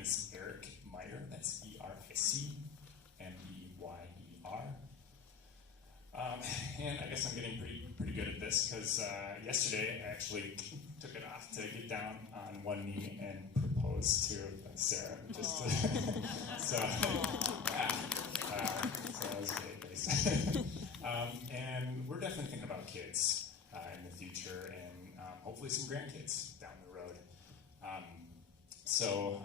name is Eric Meyer. That's E-R-I-C-M-E-Y-E-R. And I guess I'm getting pretty good at this because yesterday I actually took it off to get down on one knee and propose to Sarah. So that was great. And we're definitely thinking about kids in the future and hopefully some grandkids down the road. So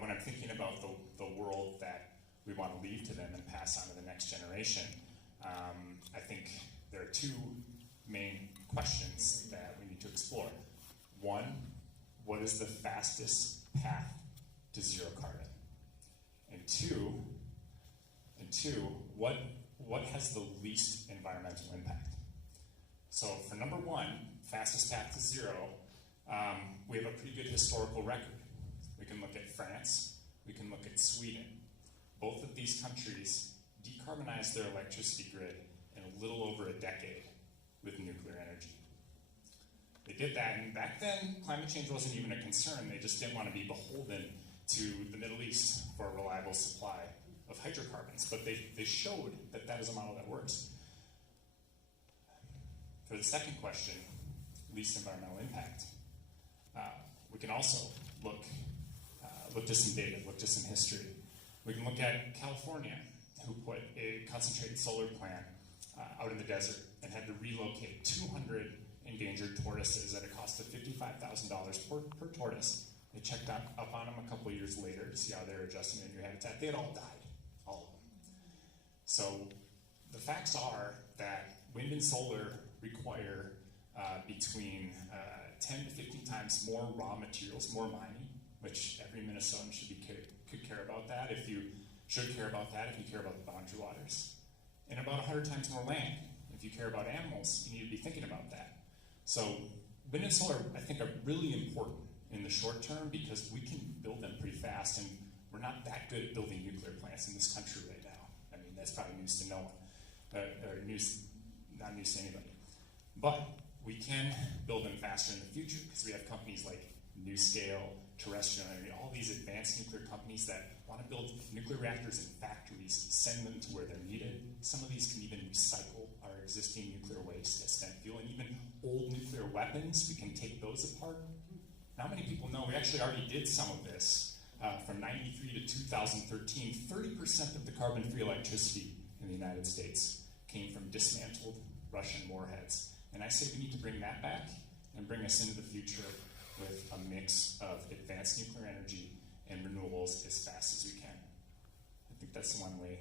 when I'm thinking about the world that we want to leave to them and pass on to the next generation, I think there are two main questions that we need to explore. One, what is the fastest path to zero carbon? And two, what has the least environmental impact? So for number one, fastest path to zero, we have a pretty good historical record. We can look at France, we can look at Sweden. Both of these countries decarbonized their electricity grid in a little over a decade with nuclear energy. They did that, and back then, climate change wasn't even a concern. They just didn't want to be beholden to the Middle East for a reliable supply of hydrocarbons. But they showed that that is a model that works. For the second question, least environmental impact, we can also look to some data, look to some history. We can look at California, who put a concentrated solar plant out in the desert and had to relocate 200 endangered tortoises at a cost of $55,000 per tortoise. They checked up on them a couple of years later to see how they were adjusting to new habitat. They had all died, all of them. So the facts are that wind and solar require between 10 to 15 times more raw materials, more mining, which every Minnesotan could care about that. If you should care about that, if you care about the boundary waters. And about 100 times more land. If you care about animals, you need to be thinking about that. So wind and solar, I think, are really important in the short term because we can build them pretty fast, and we're not that good at building nuclear plants in this country right now. I mean, that's probably news to no one, or not news to anybody. But we can build them faster in the future because we have companies like NuScale, Terrestrial Energy, all these advanced nuclear companies that want to build nuclear reactors in factories, send them to where they're needed. Some of these can even recycle our existing nuclear waste as spent fuel, and even old nuclear weapons, we can take those apart. Not many people know, we actually already did some of this. From 93 to 2013, 30% of the carbon-free electricity in the United States came from dismantled Russian warheads. And I say we need to bring that back and bring us into the future with a mix of advanced nuclear energy and renewables as fast as we can. I think that's one way